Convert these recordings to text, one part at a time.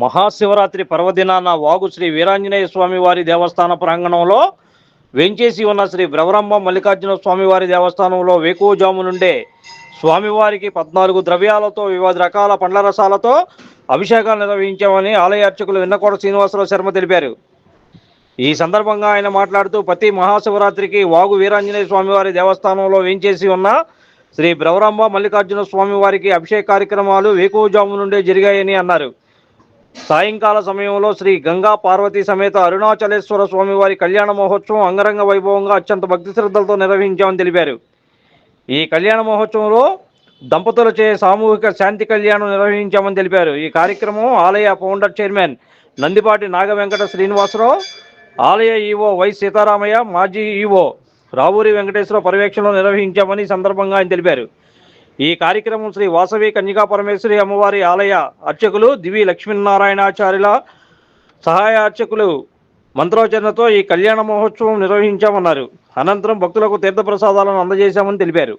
మహాశివరాత్రి పర్వదినాన వాగు శ్రీ వీరాంజనేయ స్వామి వారి దేవస్థాన ప్రాంగణంలో వెంచేసి ఉన్న శ్రీ బ్రవరంబ మల్లికార్జున స్వామివారి దేవస్థానంలో వేకువజాము నుండే స్వామివారికి పద్నాలుగు ద్రవ్యాలతో వివిధ రకాల పండ్ల రసాలతో అభిషేకాలు నిర్వహించామని ఆలయ అర్చకులు విన్నకోట శ్రీనివాసరావు శర్మ తెలిపారు. ఈ సందర్భంగా ఆయన మాట్లాడుతూ ప్రతి మహాశివరాత్రికి వాగు వీరాంజనేయ స్వామివారి దేవస్థానంలో వేంచేసి ఉన్న శ్రీ బ్రవరంబ మల్లికార్జున స్వామివారికి అభిషేక కార్యక్రమాలు వేకువజాము నుండే జరిగాయని అన్నారు. సాయంకాల సమయంలో శ్రీ గంగా పార్వతీ సమేత అరుణాచలేశ్వర స్వామివారి కళ్యాణ మహోత్సవం అంగరంగ వైభవంగా అత్యంత భక్తి శ్రద్ధలతో నిర్వహించామని తెలిపారు. ఈ కళ్యాణ మహోత్సవంలో దంపతులచే సామూహిక శాంతి కళ్యాణం నిర్వహించామని తెలిపారు. ఈ కార్యక్రమం ఆలయ ఫౌండర్ చైర్మన్ నందిపాటి నాగ వెంకట శ్రీనివాసరావు ఆలయ ఈవో వై సీతారామయ్య మాజీ ఈవో రావూరి వెంకటేశ్వర పర్యవేక్షణలో నిర్వహించామని సందర్భంగా ఆయన తెలిపారు. ఈ కార్యక్రమం శ్రీ వాసవి కన్యకా పరమేశ్వరి అమ్మవారి ఆలయ అర్చకులు దివి లక్ష్మీనారాయణాచార్యుల సహాయ అర్చకులు మంత్రోచరణతో ఈ కళ్యాణ మహోత్సవం నిర్వహించామన్నారు. అనంతరం భక్తులకు తీర్థప్రసాదాలను అందజేశామని తెలిపారు.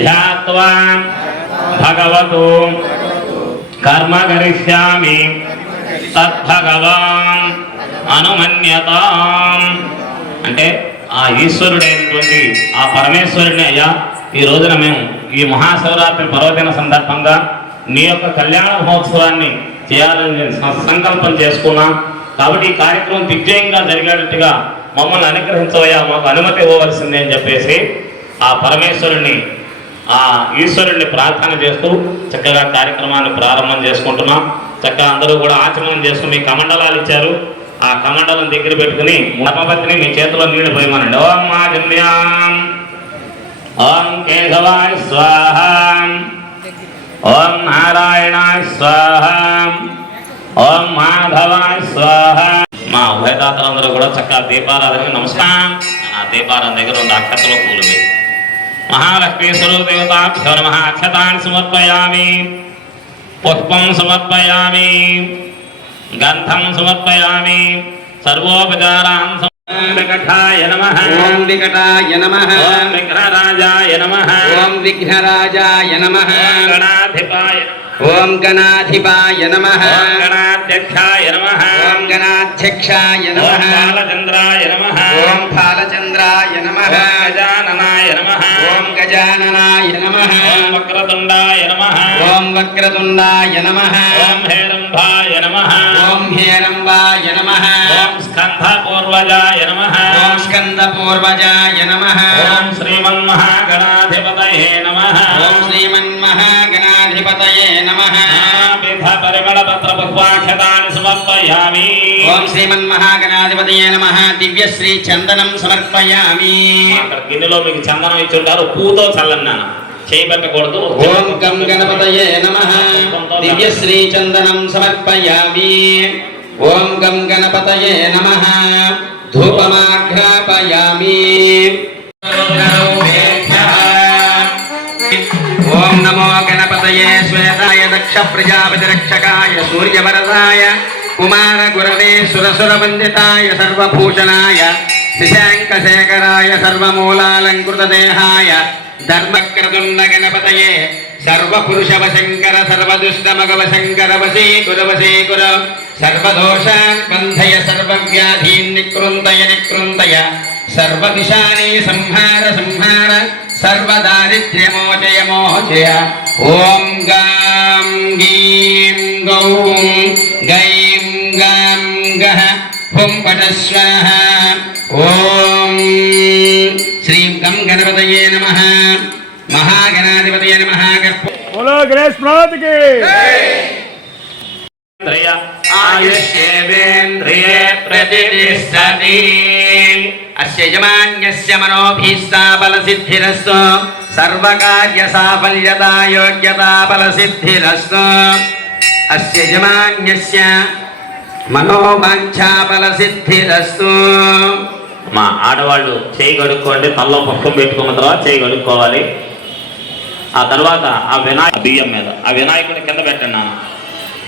ధ్యాత్వా భగవతు కర్మ కరిష్యామి తద్భగవాన్ అనుమన్యతాం అంటే ఆ ఈశ్వరుడైనటువంటి ఆ పరమేశ్వరుని అయ్యా ఈ రోజున మేము ఈ మహాశివరాత్రి పర్వదిన సందర్భంగా నీ యొక్క కళ్యాణ మహోత్సవాన్ని చేయాలని సంకల్పం చేసుకున్నాం. కాబట్టి ఈ కార్యక్రమం దిగ్జయంగా జరిగేటట్టుగా మమ్మల్ని అనుగ్రహించవయ్యా మాకు అనుమతి ఇవ్వవలసిందే అని చెప్పేసి ఆ పరమేశ్వరుని ఆ ఈశ్వరుణ్ణి ప్రార్థన చేస్తూ చక్కగా కార్యక్రమాన్ని ప్రారంభం చేసుకుంటున్నాం. చక్కగా అందరూ కూడా ఆచమనం చేసుకుని మీ కమండలాలు ఇచ్చారు. ఆ కమండలం దగ్గర పెట్టుకుని మునపపత్రిని మీ చేతిలో నీళ్ళు పోయమనండి. ఓం మా జమ్యాం. ఓం కేశవాయ స్వాహ. ఓం నారాయణాయ స్వాహ. ఓం మాధవాయ స్వాహ. మా ఉభయదాతలందరూ కూడా చక్కగా దీపారాధనకి నమస్కారం. ఆ దీపారాధన దగ్గర రెండు అక్షతలో పూలు వేయి. మహాలక్ష్మీ స్వరూపదేవతాభ్యో నమ అక్షతాన్ని సమర్పయామి పుష్పం సమర్పయామి గంధం సమర్పయామి సర్వోపచారాన్ సమ- వెంకటాయ నమ ఓం వికటాయ నమ ఓం విఘ్నరాజాయ నమ ఓం విఘ్నరాజాయ నమ గణాధిపాయ ఓం గణాధిపాయ నమ గణాధ్యక్షాయ నమ ఓం గణాధ్యక్షాయ నమ బాలచంద్రాయ నమ ఓం బాలచంద్రాయ నమ గజాననాయ నమ ఓం గజాననాయ నమ ఓం వక్రతుండాయ నమ ఓం వక్రతుండాయ నమ ఓం హేరంభాయ నమ ఓం హేరంబాయ నమ ఓం స్కంధపూర్వజాయ నమ ఓం స్కందపూర్వజాయ నమ ఓం శ్రీమన్మహాగణాధిపతయే నమ ఓం శ్రీమన్మహాగణాధిపతయే నమ నానావిధ పరిమళపత్ర పుష్పాక్షతాన్ని సమర్పయామి ఓం శ్రీమన్మహాగణాధిపతయే నమ దివ్యశ్రీ చందనం సమర్పయామి అక్కడ గిన్నెలో మీకు చందనం ఇచ్చుంటారు పూతో చల్లన్నాను. చేయి పెట్టకూడదు ఓం గం గణపతయే నమ। దివ్యశ్రీ చందనం సమర్పయామి। ఓం గం గణపతయే నమ। ధూపమాఘ్రాపయామి। దక్ష ప్రజాపతిరక్షకాయ సూర్యవరదాయ కుమార గురవే సర్వభూషణాయ శశాంకశేఖరాయ సర్వమూలాలంకృత దేహాయ ధర్మక్రతుండ గణపతయే సర్వపురుషవ శంకర సర్వదుష్టమగవ శంకర వశీ కుర వశీ కుర సర్వదోషాన్ బంధయ సర్వవ్యాధీన్ నికృందయ నికృందయ సర్వదిశాని సంహార సంహార సర్వదారిద్ర్యమోచయ మోచయ ఓం గాం గీం గౌం గైం గాం గహ హుం పట స్వాహ ఓం శ్రీం గం గణపతయే నమ మహాగణాధిపతయే నమ బోలో గణేష్ ప్రాత్కి త్రయ అస్య యజమాన్యస్య మనోభిస్తా బలసిద్ధిరస్సు సర్వకార్య సాఫల్యతా యోగ్యతా బలసిద్ధిరస్తు అస్య యజమాన్యస్య మనోవాంఛా మా ఆడవాళ్ళు చేయి కడుక్కోండి తల్లో పక్కం పెట్టుకున్న తర్వాత చేయి కడుక్కోవాలి. ఆ తర్వాత ఆ వినాయక బియ్యం మీద ఆ వినాయకుడిని కింద పెట్టండి నాన్న.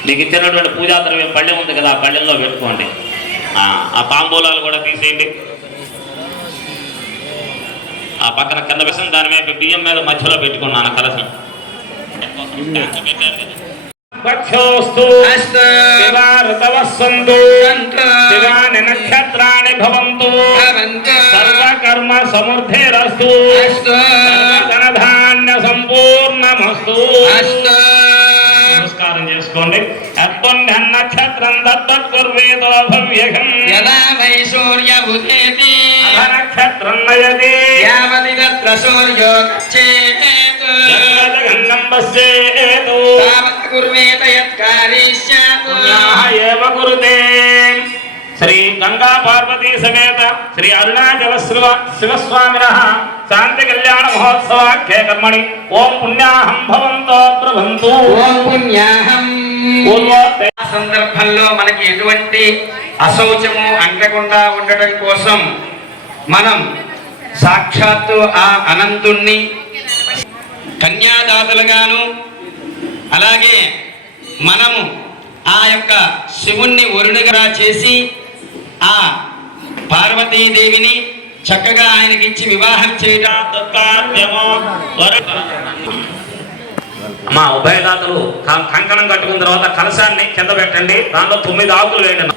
మీకు ఇచ్చినటువంటి పూజా ద్రవ్యం పళ్ళెం ఉంది కదా ఆ పళ్ళెంలో పెట్టుకోండి. ఆ, ఆ తాంబూలాలు కూడా తీసేయండి. ఆ పక్కన కింద విషం దాని మీద బియ్యం మీద మధ్యలో పెట్టుకున్నాను కలసం నక్షత్రాణి భవంతు భవంతు సర్వకర్మ సమృద్ధిరస్తు అస్తు ధనధాన్య సంపూర్ణమస్తు. అస్తు నమస్కారం చేసుకోండి. నక్షత్రం దత్తకుర్వేదో భవ్యగం యదా వై సూర్య ఉదేతి నక్షత్రం నయతి యావతి తత్ర సూర్యో గచ్చేత్ జగన్నం పశ్యేతు తావత్ కుర్వేత యత్కారీ స్యాత్ పుణ్యాహ ఏవ కురుతే శ్రీ గంగా పార్వతీ సమేత శ్రీ అరుణాచల శివ శివస్వామిన. శాంతి కళ్యాణ మహోత్సవాఖ్యే కర్మణి. ఓం పుణ్యాహం భవంతో ప్రభంతు ఓం పుణ్యాహం సందర్భంలో మనకి ఎటువంటి అశౌచము అంటకుండా ఉండటం కోసం మనం సాక్షాత్తు ఆ అనంతుణ్ణి కన్యాదాతలుగాను అలాగే మనము ఆ యొక్క శివుణ్ణి వరుణగా చేసి ఆ పార్వతీదేవిని చక్కగా ఆయనకి ఇచ్చి వివాహం చేయడం మా ఉభయదాతలు క- కంకణం కట్టుకున్న తర్వాత కలశాన్ని కింద పెట్టండి. దాంట్లో తొమ్మిది ఆకులు వేయండి.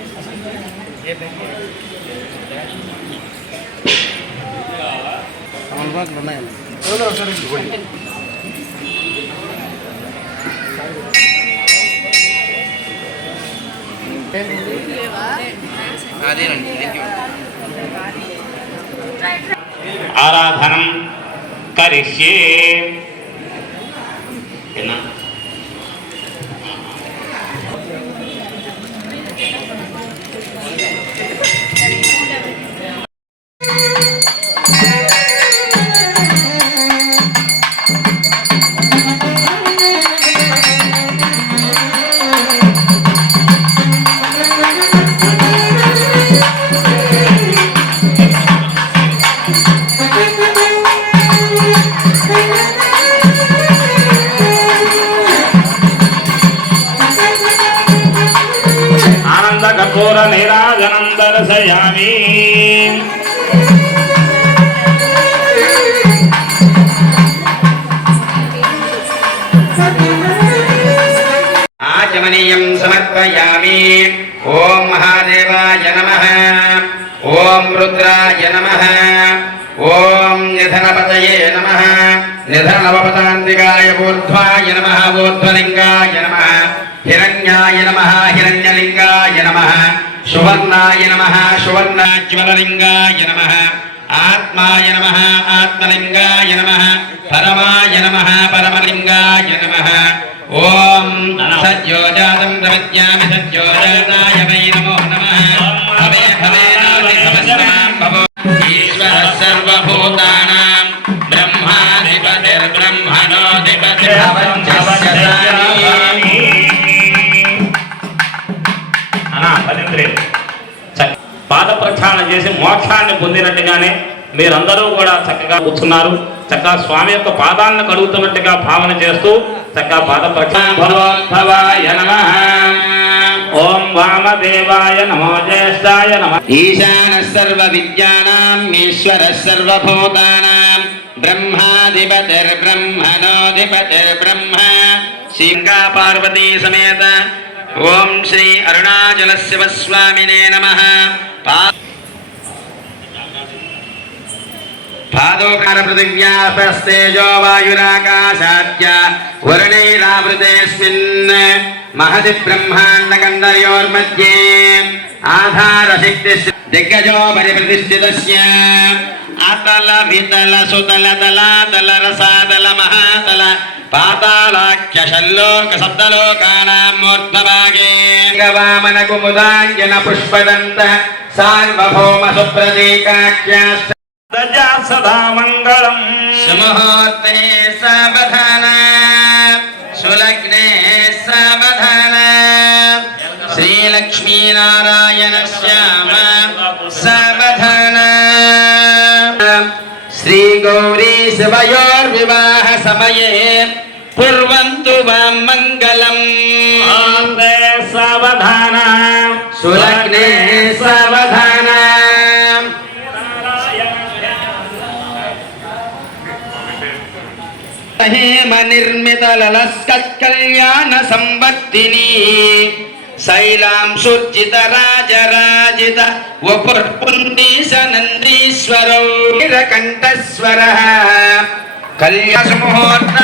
ఆరాధనం కరిష్యే. ఆనంద కఠోర నీరాజనం దర్శయామి ఆచమనీయం సమర్పయామి. ఓం మహాదేవాయ నమ. ఓం రుద్రాయ నమ. ఓం నిధనపతయే నమ. నిధనవపతాంతికాయ ఊర్ధ్వాయ నమ. ఊర్ధ్వలింగాయ నమ. హిరణ్యాయ నమ హిరణ్యలింగాయ నమ సువర్ణాయ నమ సువర్ణాజ్వలలింగాయ నమ ఆత్మాయ నమ ఆత్మలింగాయ నమ పరమాయ నమ పరమలింగాయ నమ ఓం సద్యోజాతం ప్రవిద్యామి సద్యోజాతాయ వై పొందినట్టుగానే మీరందరూ కూడా చక్కగా కూర్చున్నారు. చక్కగా స్వామి యొక్క పాదాలను కడుగుతున్నట్టుగా భావన చేస్తూ చక్కగా పాద ప్రక్షాళన భగవద్భవాయ నమః. ఓం వామదేవాయ నమో జ్యేష్ఠాయ నమ. సర్వ సర్వవిద్యానాం ఈశ్వరः సర్వభూతానాం బ్రహ్మాధిపతిర్బ్రహ్మణోధిపతిర్బ్రహ్మ. శ్రీగా పార్వతీ సమేత ఓం శ్రీ అరుణాచల శివస్వామినే నమ పాదోకార పృథివ్యాపస్తేజో వాయురాకాశాద్య వరుణైరావృతేస్మిన్ మహతి బ్రహ్మాండకందర్యోర్మధ్యే ఆధారశక్తి దిగ్గజో పరిప్రతిష్ఠితస్య అతల వితల సుతల తలాతల పుష్పదంత सार्वभौमसुप्रतीकाख्याश्चर्या सदा मङ्गलम् सुमुहूर्ते सावधान। सुलग्ने सावधान। श्रीलक्ष्मीनारायणश्याम सावधान। श्रीगौरी शिवयोर्विवाहसमये कुर्वन्तु वां मङ्गलम् सावधान। సమయే కుర్వంతు వాం మంగళం ఆందే సావధాన సులగ్నే హేమ నిర్మిత రాజరాజిత వపుర్పుందీశ నందీశ్వరౌ కంఠస్వర కళ్యాణ ముహూర్త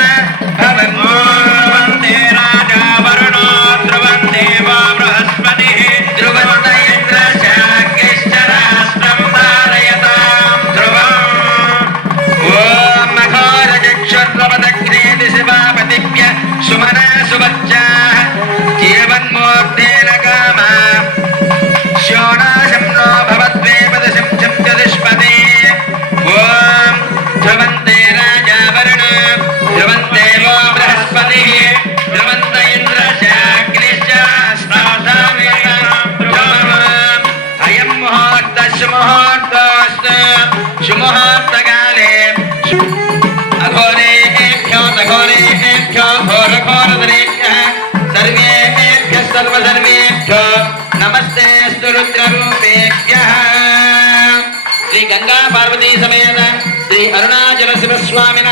సమేత శ్రీ అరుణాచల శివస్వామిన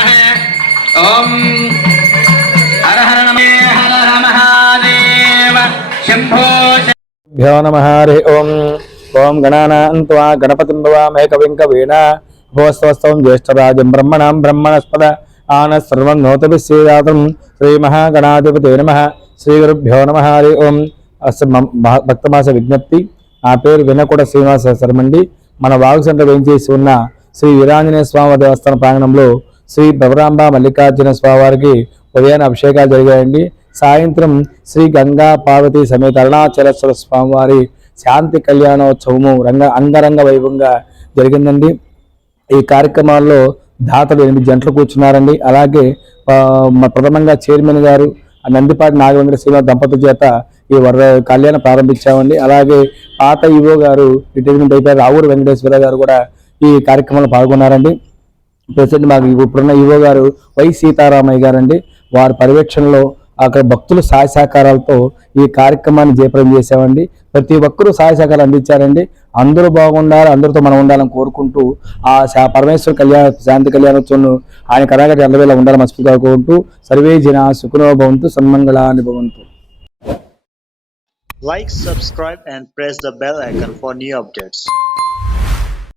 ఓం హర హర నమే హర హర మహాదేవ శంభో భ్యో నమ హరి ఓం. ఓం గణానాన్ గణానాన్వా గణపతిం భవామేకవిం కవీన భోస్తవస్తం జ్యేష్ఠరాజం బ్రహ్మణాం బ్రహ్మణస్పద ఆన సర్వం నోతభిశ్రీదాతం శ్రీ మహాగణాధిపతి నమ. శ్రీ గురుభ్యో నమ హరి ఓం. భక్తమాస విజ్ఞప్తి. నా పేరు వినకూడ శ్రీనివాస శర్మండి. మన వాగు సెంటర్ వేయించేసి ఉన్న శ్రీ వీరాంజనేయ స్వామి దేవస్థాన ప్రాంగణంలో శ్రీ భ్రవరాంబ మల్లికార్జున స్వామివారికి ఉదయాన్నే అభిషేకాలు జరిగాయండి. సాయంత్రం శ్రీ గంగా పార్వతి సమేత అరుణాచలేశ్వర స్వామివారి శాంతి కళ్యాణోత్సవము రంగ అంగరంగ వైభవంగా జరిగిందండి. ఈ కార్యక్రమాల్లో దాతలు ఎనిమిది జంటలు కూర్చున్నారండి. అలాగే ప్రథమంగా చైర్మన్ గారు ఆ నందిపాటి నాగవేంద్ర శ్రీనివాస దంపతుల చేత ఈ వర కళ్యాణం ప్రారంభించామండి. అలాగే పాత ఈవో గారు రిటైర్మెంట్ అయిపోయారు రావూరు వెంకటేశ్వర గారు కూడా ఈ కార్యక్రమంలో పాల్గొన్నారండి. ప్రెసిడెంట్ మాకు ఇప్పుడున్న ఈవో గారు వై సీతారామయ్య గారండి. వారి పర్యవేక్షణలో అక్కడ భక్తులు సహాయ సహకారాలతో ఈ కార్యక్రమాన్ని జయప్రదం చేశామండి. ప్రతి ఒక్కరూ సహాయ సహకారాలు అందించారండి. అందరూ బాగుండాలి అందరితో మనం ఉండాలని కోరుకుంటూ ఆ పరమేశ్వర కళ్యాణ శాంతి కళ్యాణోత్సవం ఆయన కరాగటి ఎల్లవేళ ఉండాలని మనస్ఫూర్తిగా కోరుకుంటూ సర్వే జన సుఖనో భవంతు సన్మంగళాన్ని భవంతు. Like, subscribe, and press the bell icon for new updates.